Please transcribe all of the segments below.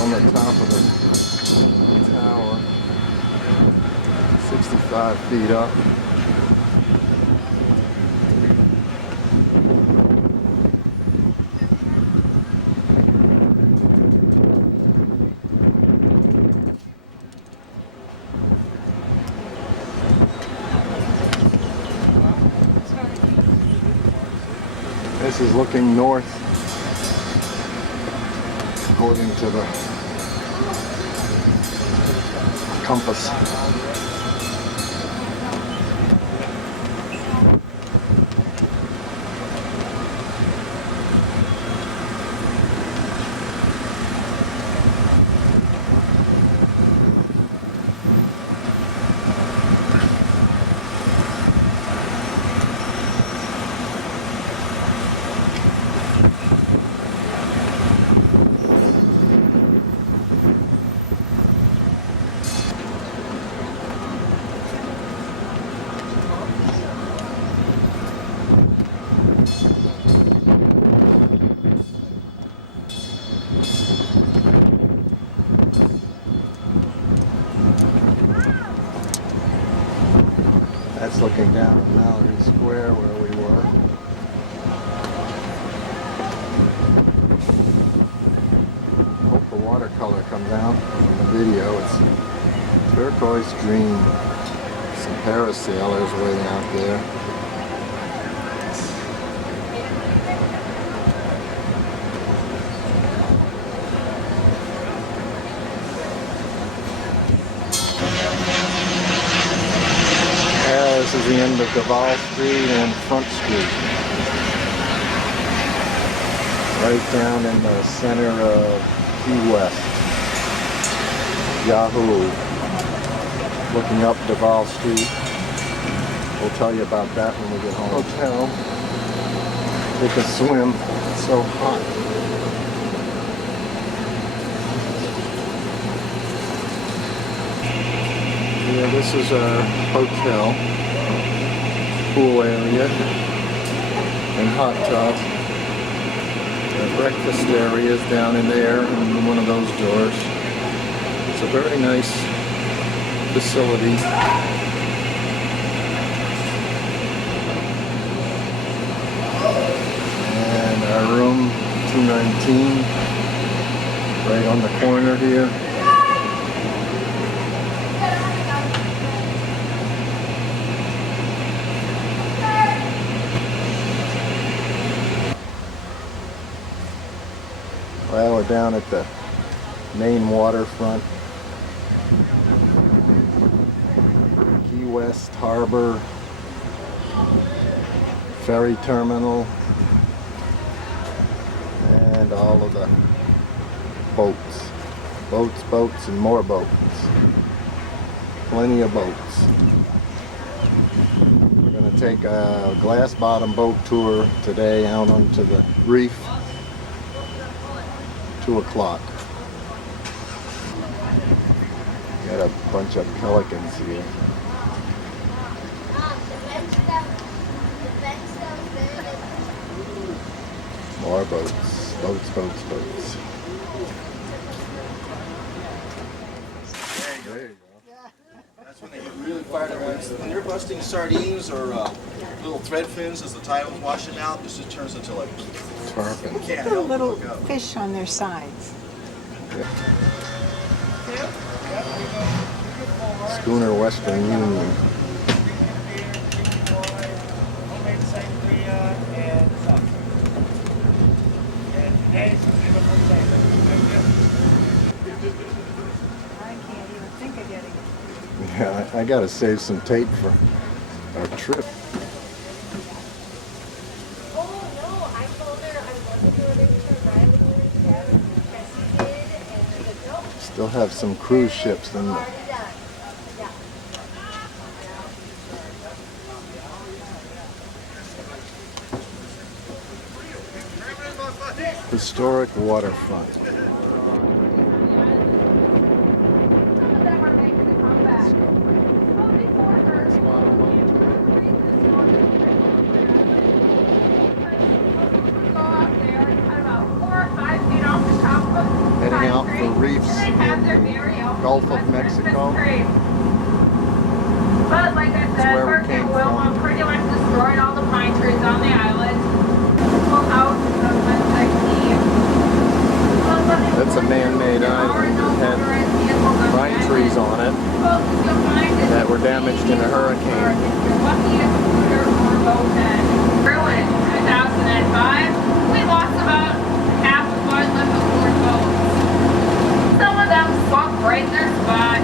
on the top of the tower, 65 feet up. This is looking north, according to the compass. That's looking down at Mallory Square where we were. Hope the watercolor comes out in the video. It's turquoise green. Some parasailers waiting out there. This is the end of Duval Street and Front Street. Right down in the center of Key West. Yahoo! Looking up Duval Street. We'll tell you about that when we get home. Hotel. Take a swim. It's so hot. Yeah, this is our hotel. Pool area and hot tub. The breakfast area is down in there in one of those doors. It's a very nice facility. And our room 219 right on the corner here. Well, we're down at the main waterfront. Key West Harbor, ferry terminal, and all of the boats. Boats, boats, and more boats. Plenty of boats. We're going to take a glass bottom boat tour today out onto the reef. 2 o'clock. Got a bunch of pelicans here. More boats. Boats, boats, boats. There you go. That's when they get really fired up. When they're busting sardines or little thread fins as the tide was washing out, this just turns into like Tarpon. can't Put a help little but go. fish on their sides. Schooner Western Union. I can't even think of getting it. Yeah, I gotta save some tape for our trip. Still have some cruise ships in the historic waterfront. Heading out for reef. trees. But like I said, where we Hurricane came Wilma pretty much destroyed all the pine trees on the island. Full house and the like That's a man-made island that had pine trees on it that were damaged in a hurricane. Ruined in 2005. We lost about half of our liveaboard boats. Some of them sunk right in their spot.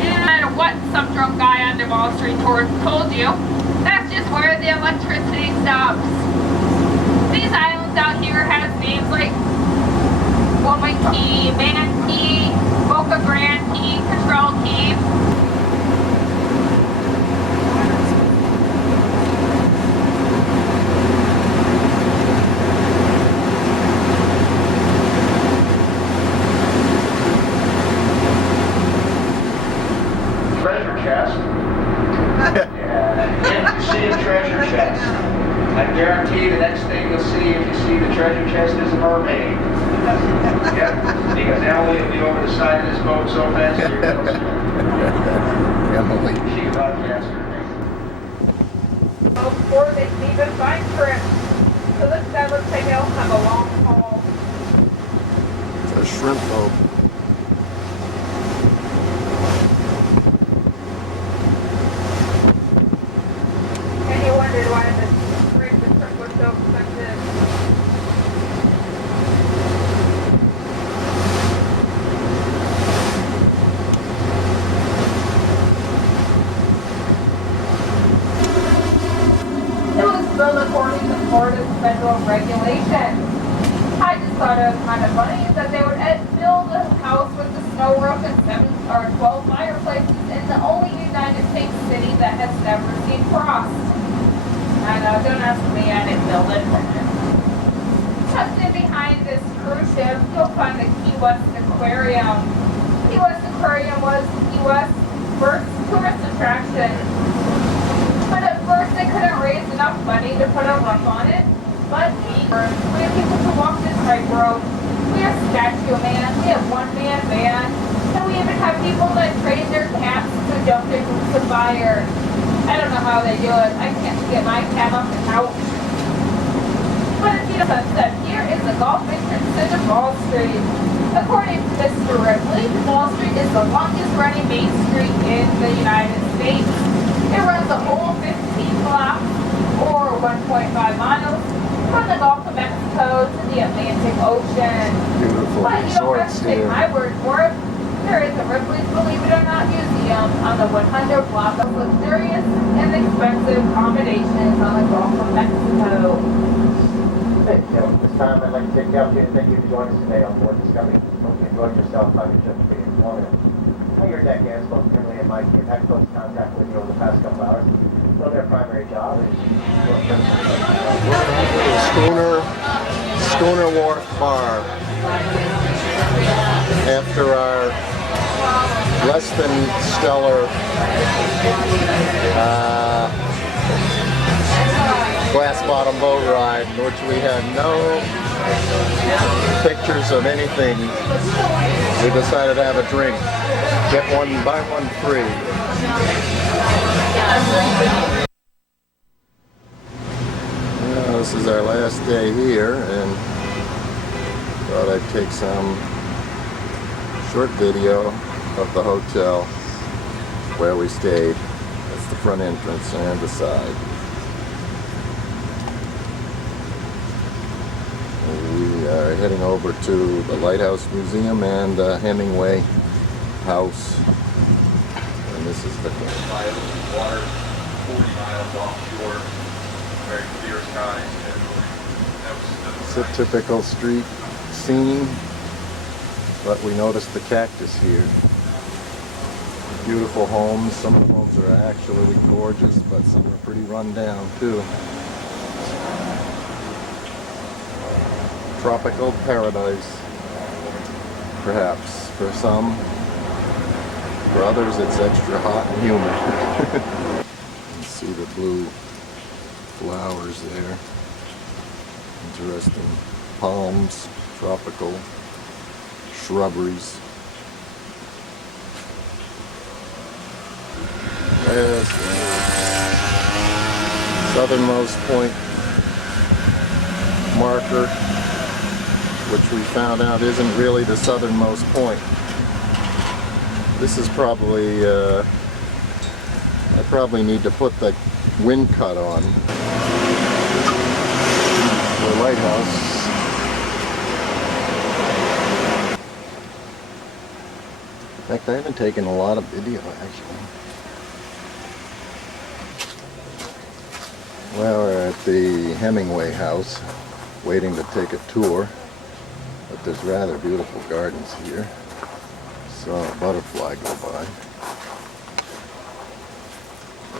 And no matter what some drunk guy on Duval Street told you, that's just where the electricity stops. These islands out here have names like Woman Key, Man Key, Boca Grande Key, Control Key. Treasure chest. Yeah, if you see a treasure chest, I guarantee the next thing you'll see if you see the treasure chest is a mermaid. Yeah, because Emily will be over the side of this boat so fast you're going to see her. Emily. She's about faster. Before they can even find trips. So this guy looks like he'll have a long haul. It's a shrimp boat. And he wondered why the trip was so expensive. It was built according to Florida's federal regulations. I just thought it was kind of funny that they would build a house with the snow roof and 7 or 12 fireplaces in the only United States city that has never seen frost. I know, don't ask me, I didn't build it. Tucked in behind this cruise ship, you'll find the Key West Aquarium. Key West Aquarium was Key West's first tourist attraction. But at first they couldn't raise enough money to put a roof on it. But we have people to walk this tightrope. We have Statue Man, we have one-man band, and we even have people that trade their cats to jump their roofs of fire. I don't know how they do it. I can't get my cat off the couch. But if you don't sunset, here is the golf entrance to Duval Street. According to Mr. Ripley, Duval Street is the longest running main street in the United States. It runs a whole 15 blocks, or 1.5 miles, from the Gulf of Mexico to the Atlantic Ocean. Beautiful But you don't have resorts to take here. my word for it. There is a Ripley's Believe It or Not Museum on the 100 block of luxurious and expensive accommodations on the Gulf of Mexico. Hey, this time I'd like to take the opportunity to thank you for joining us today on board Discovery. Hope you enjoyed yourself, found your trip to be informative. Now your deck hands, both Kimberly and Mike, have had close contact with you over the past couple hours. So their primary job is Schooner Wharf Bar. After our less than stellar glass bottom boat ride, in which we had no pictures of anything, we decided to have a drink. Get one, buy one free. Well, this is our last day here, and thought I'd take some short video of the hotel where we stayed. That's the front entrance and the side. We are heading over to the Lighthouse Museum and Hemingway house. And this is the water, 40 miles offshore, very clear skies. It's a typical street scene, but we noticed the cactus here. Beautiful homes. Some of the homes are actually gorgeous, but some are pretty run down too. Tropical paradise, perhaps, for some. For others, it's extra hot and humid. You can see the blue flowers there. Interesting palms, tropical shrubberies. There's the southernmost point marker, which we found out isn't really the southernmost point. This is probably, I probably need to put the wind cut on the lighthouse. In fact, I haven't taken a lot of video actually. Well, we're at the Hemingway house, waiting to take a tour, but there's rather beautiful gardens here. Saw a butterfly go by.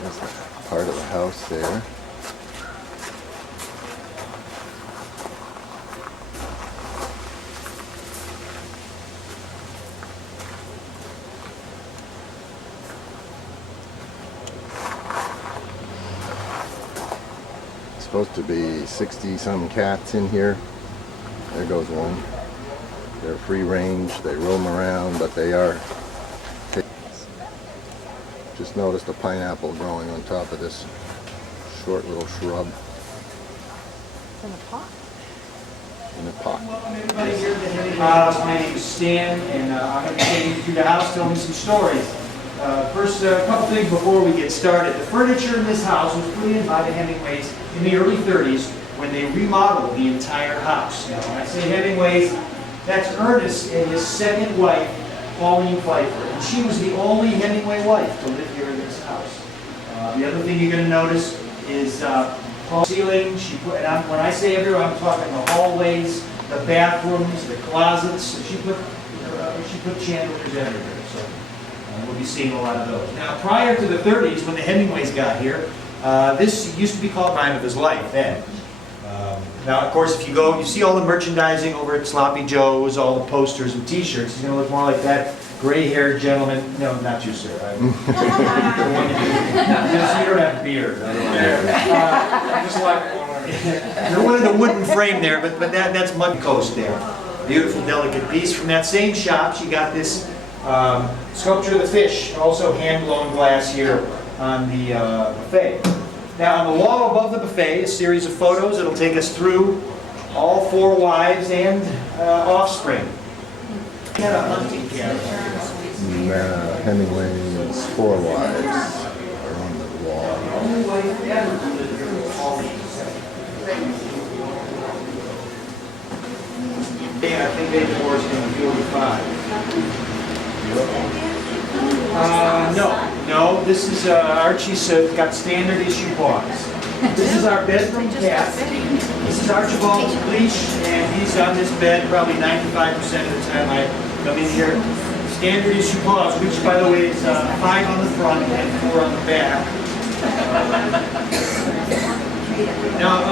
There's a part of the house there. Supposed to be 60-some cats in here. There goes one. They're free range, they roam around, but they are. Just noticed a pineapple growing on top of this short little shrub. It's in a pot. In a pot. Welcome everybody here to the Hemingway. My name is Stan, and I'm going to be taking you through the house, telling you some stories. First, a couple things before we get started. The furniture in this house was put in by the Hemingways in the early 30s when they remodeled the entire house. Now, when I say Hemingways, that's Ernest and his second wife, Pauline Pfeiffer. And she was the only Hemingway wife to live here in this house. The other thing you're going to notice is ceiling. She put, and when I say everywhere, I'm talking the hallways, the bathrooms, the closets. She put chandeliers everywhere. So we'll be seeing a lot of those. Now, prior to the 30s, when the Hemingways got here, this used to be called Time of His Life then. Now, of course, if you go, you see all the merchandising over at Sloppy Joe's, all the posters and T-shirts. He's going to look more like that gray-haired gentleman. No, not you, sir. You don't have a beard. You're one of the wooden frame there, but that's Mud Coast there. Beautiful, delicate piece. From that same shop, she got this sculpture of the fish, also hand-blown glass here on the buffet. Now, on the wall above the buffet, a series of photos that'll take us through all 4 wives and offspring. We had a hunting cabin. Hemingway's 4 wives are on the wall. The only wife ever to live here was Pauline. I think they divorced in 45. No. This is Archie's got standard issue paws. This is our bedroom cat. This is Archibald's leash, and he's on this bed probably 95% of the time I come in here. Standard issue paws, which by the way is 5 on the front and 4 on the back. Now,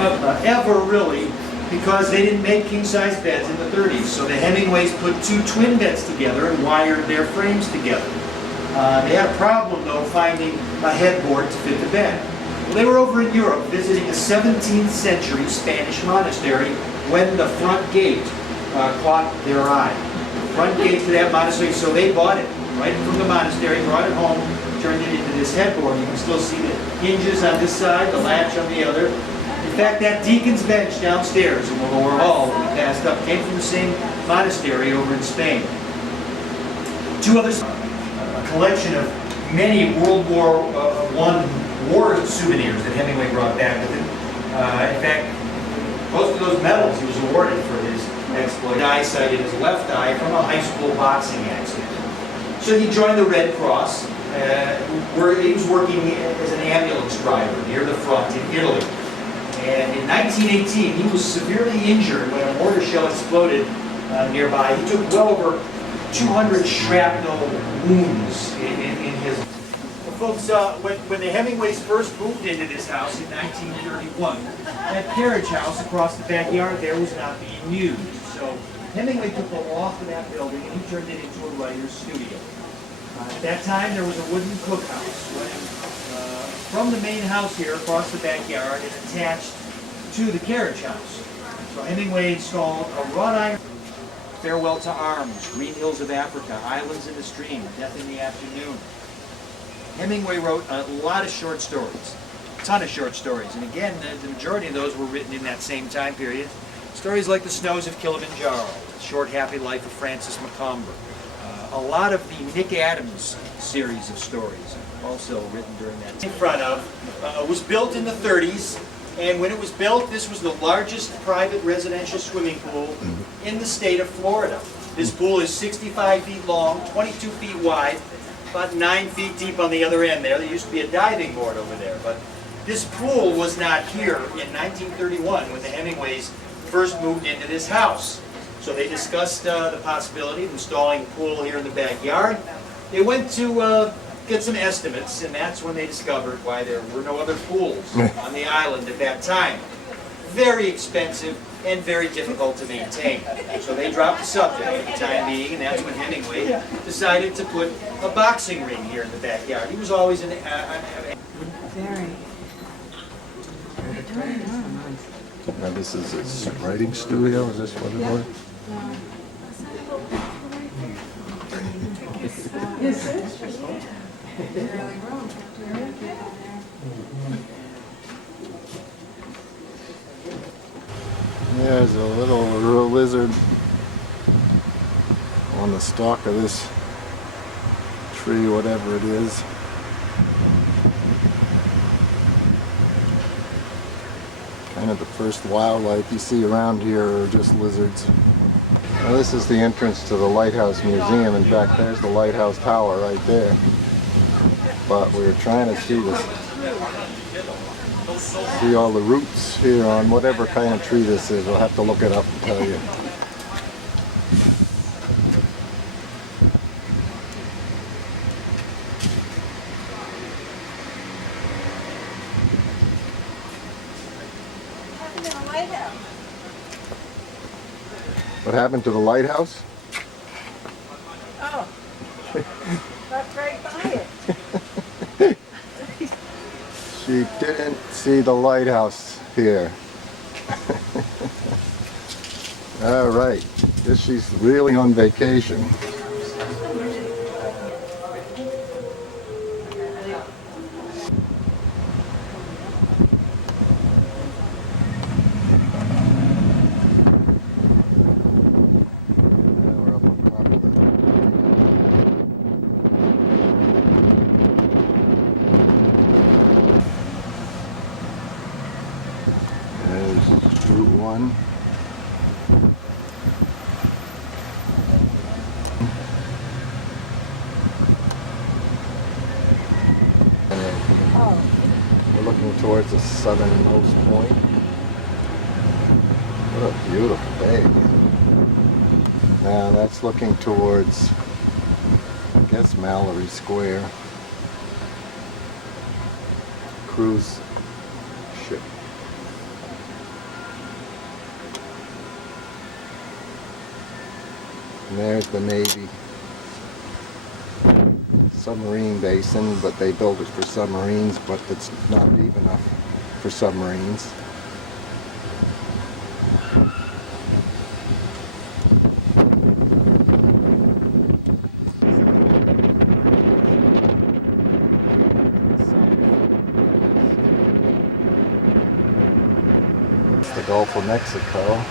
ever really, because they didn't make king-size beds in the 30s, so the Hemingways put 2 twin beds together and wired their frames together. They had a problem, though, finding a headboard to fit the bed. Well, they were over in Europe visiting a 17th century Spanish monastery when the front gate caught their eye. The front gate to that monastery, so they bought it right from the monastery, brought it home, turned it into this headboard. You can still see the hinges on this side, the latch on the other. In fact, that deacon's bench downstairs in the lower hall that we passed up came from the same monastery over in Spain. 2 others, a collection of many World War I war souvenirs that Hemingway brought back with him. In fact, most of those medals he was awarded for his exploit. Eyesight in his left eye from a high school boxing accident. So he joined the Red Cross, where he was working as an ambulance driver near the front in Italy. And in 1918, he was severely injured when a mortar shell exploded nearby. He took well over 200 shrapnel wounds in his... Well, folks, when the Hemingways first moved into this house in 1931, that carriage house across the backyard there was not being used. So Hemingway took the loft of that building and he turned it into a writer's studio. At that time, there was a wooden cookhouse running from the main house here across the backyard and attached to the carriage house. So Hemingway installed a wrought iron. Farewell to Arms, Green Hills of Africa, Islands in the Stream, Death in the Afternoon. Hemingway wrote a lot of short stories, a ton of short stories. And again, the majority of those were written in that same time period. Stories like The Snows of Kilimanjaro, Short Happy Life of Francis Macomber. A lot of the Nick Adams series of stories, also written during that time. In front of, was built in the 30s, and when it was built, this was the largest private residential swimming pool in the state of Florida. This pool is 65 feet long, 22 feet wide, about 9 feet deep on the other end there. There used to be a diving board over there, but this pool was not here in 1931 when the Hemingways first moved into this house. So they discussed the possibility of installing a pool here in the backyard. They went to get some estimates, and that's when they discovered why there were no other pools on the island at that time. Very expensive and very difficult to maintain. So they dropped the subject for the time being, and that's when Hemingway decided to put a boxing ring here in the backyard. He was always an... Very. Now this is his writing studio, is this what it was? There's a little lizard on the stalk of this tree, whatever it is. Kind of the first wildlife you see around here are just lizards. Now this is the entrance to the Lighthouse Museum. In fact, there's the Lighthouse Tower right there. But we were trying to see all the roots here on whatever kind of tree this is. We'll have to look it up and tell you. What happened to the lighthouse? Oh, that's right by it. She didn't see the lighthouse here. All right, she's really on vacation. Route 1. We're looking towards the southernmost point. What a beautiful day. Now that's looking towards, I guess, Mallory Square. Cruise ship. And there's the Navy submarine basin, but they built it for submarines, but it's not deep enough for submarines. It's the Gulf of Mexico.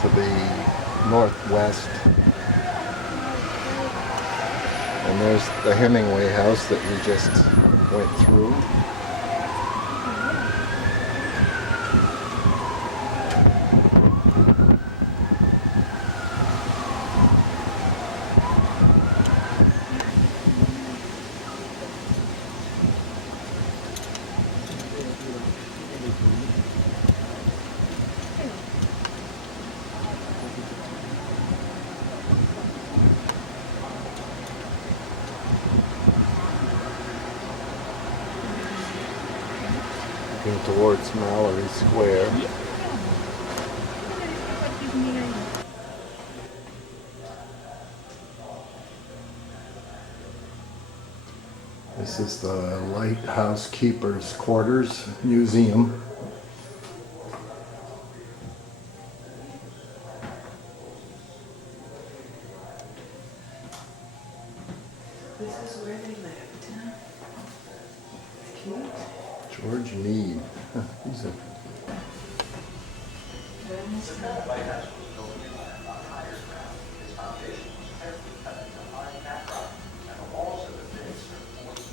To the northwest, and there's the Hemingway house that we just went through. Looking towards Mallory Square. This is the Lighthouse Keeper's Quarters Museum. This is where they lived, huh? Cute. George Meade. He's a Lighthouse was built inland on higher ground. Its foundation was carefully cut into high bedrock, and the walls of the base are 14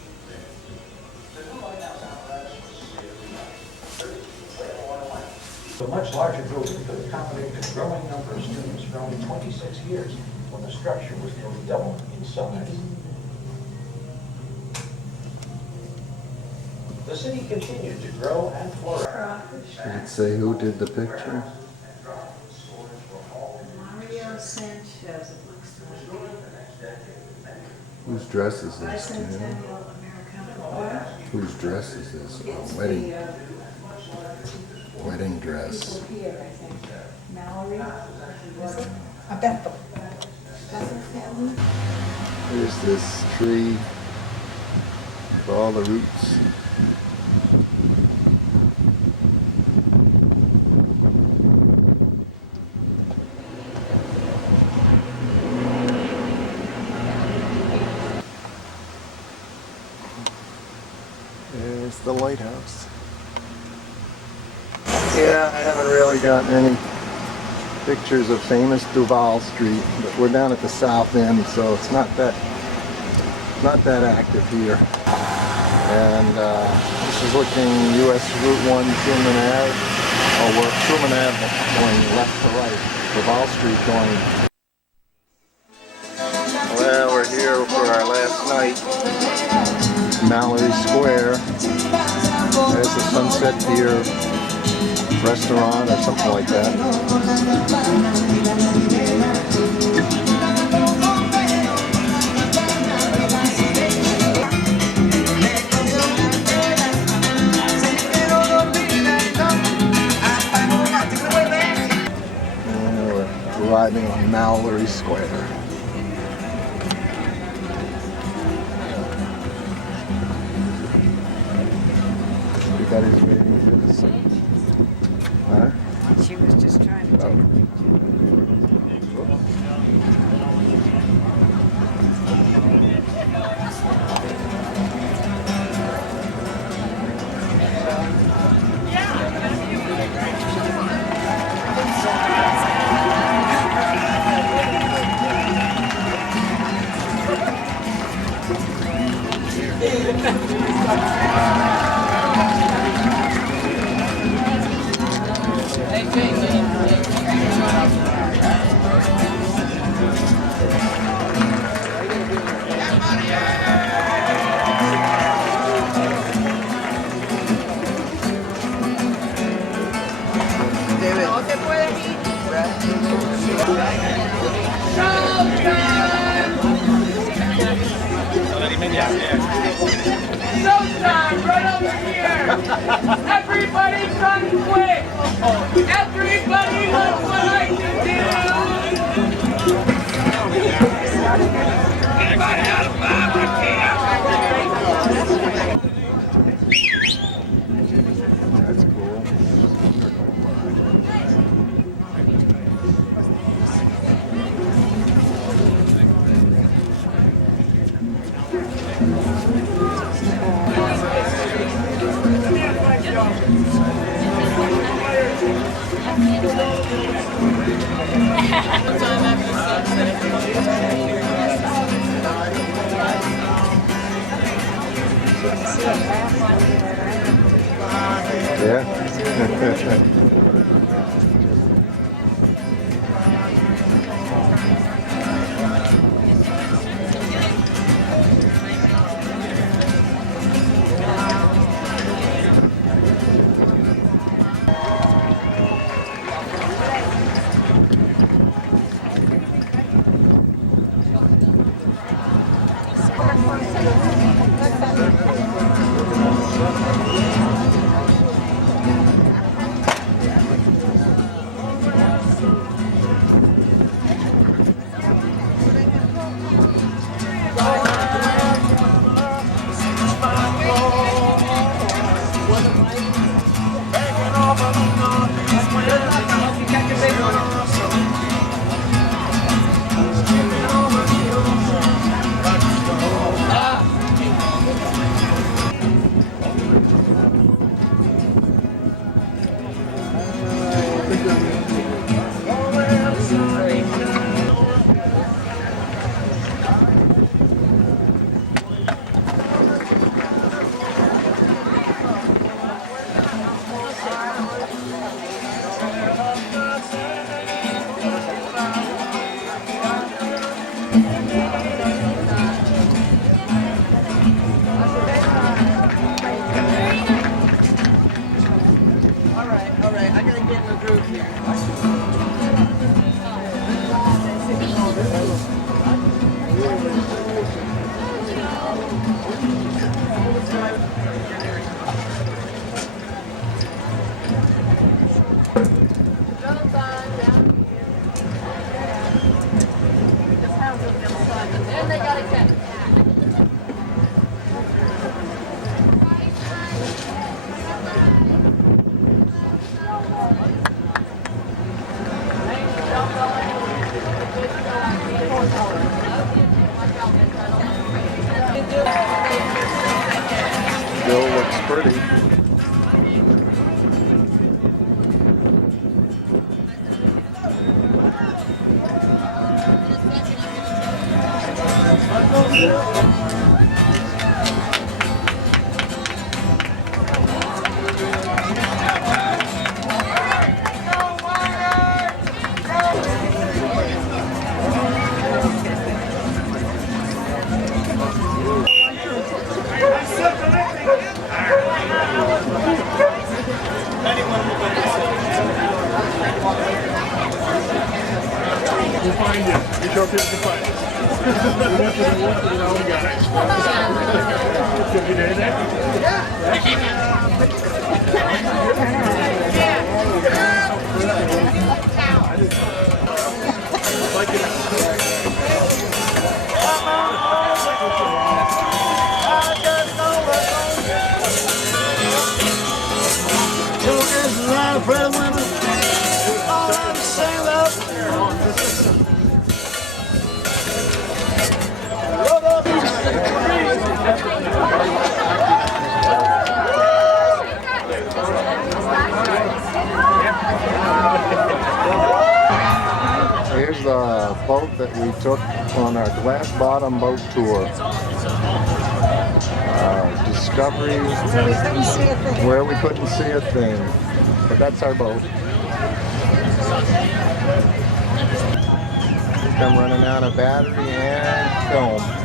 feet. The new lighthouse apparatus was state-of-the-art. 32 oil lamps. A much larger building could accommodate a growing number of students for only 26 years, when the structure was nearly double in size. The city continued to grow and flourish. Did it say who did the picture? Mario Sanchez, it looks like. Whose dress is this? Do you know? Bicentennial Americana. Whose dress is this? It's A wedding, the, wedding dress. people here, I think. Mallory. Is it? That's her family. Here's this tree with all the roots. There's the lighthouse. Yeah, I haven't really gotten any pictures of famous Duval Street, but we're down at the south end, so it's not that active here. And this is looking US Route 1 Truman Ave. Oh, we're Truman Ave going left to right. Duval Street going. Well, we're here for our last night. Mallory Square. There's the Sunset Pier restaurant or something like that. And we're arriving on Mallory Square. Everybody's waiting for the sun. Huh? She was just trying to take a Showtime, right over here! Everybody run quick! Everybody look what I can do! Anybody out of mind with me? That's cool. Yeah. Looks pretty. We'll find you. You show people to find us. We got it. Should we do that? Here's the boat that we took on our glass bottom boat tour. Discovery where we couldn't see a thing. But that's our boat. I'm running out of battery and film.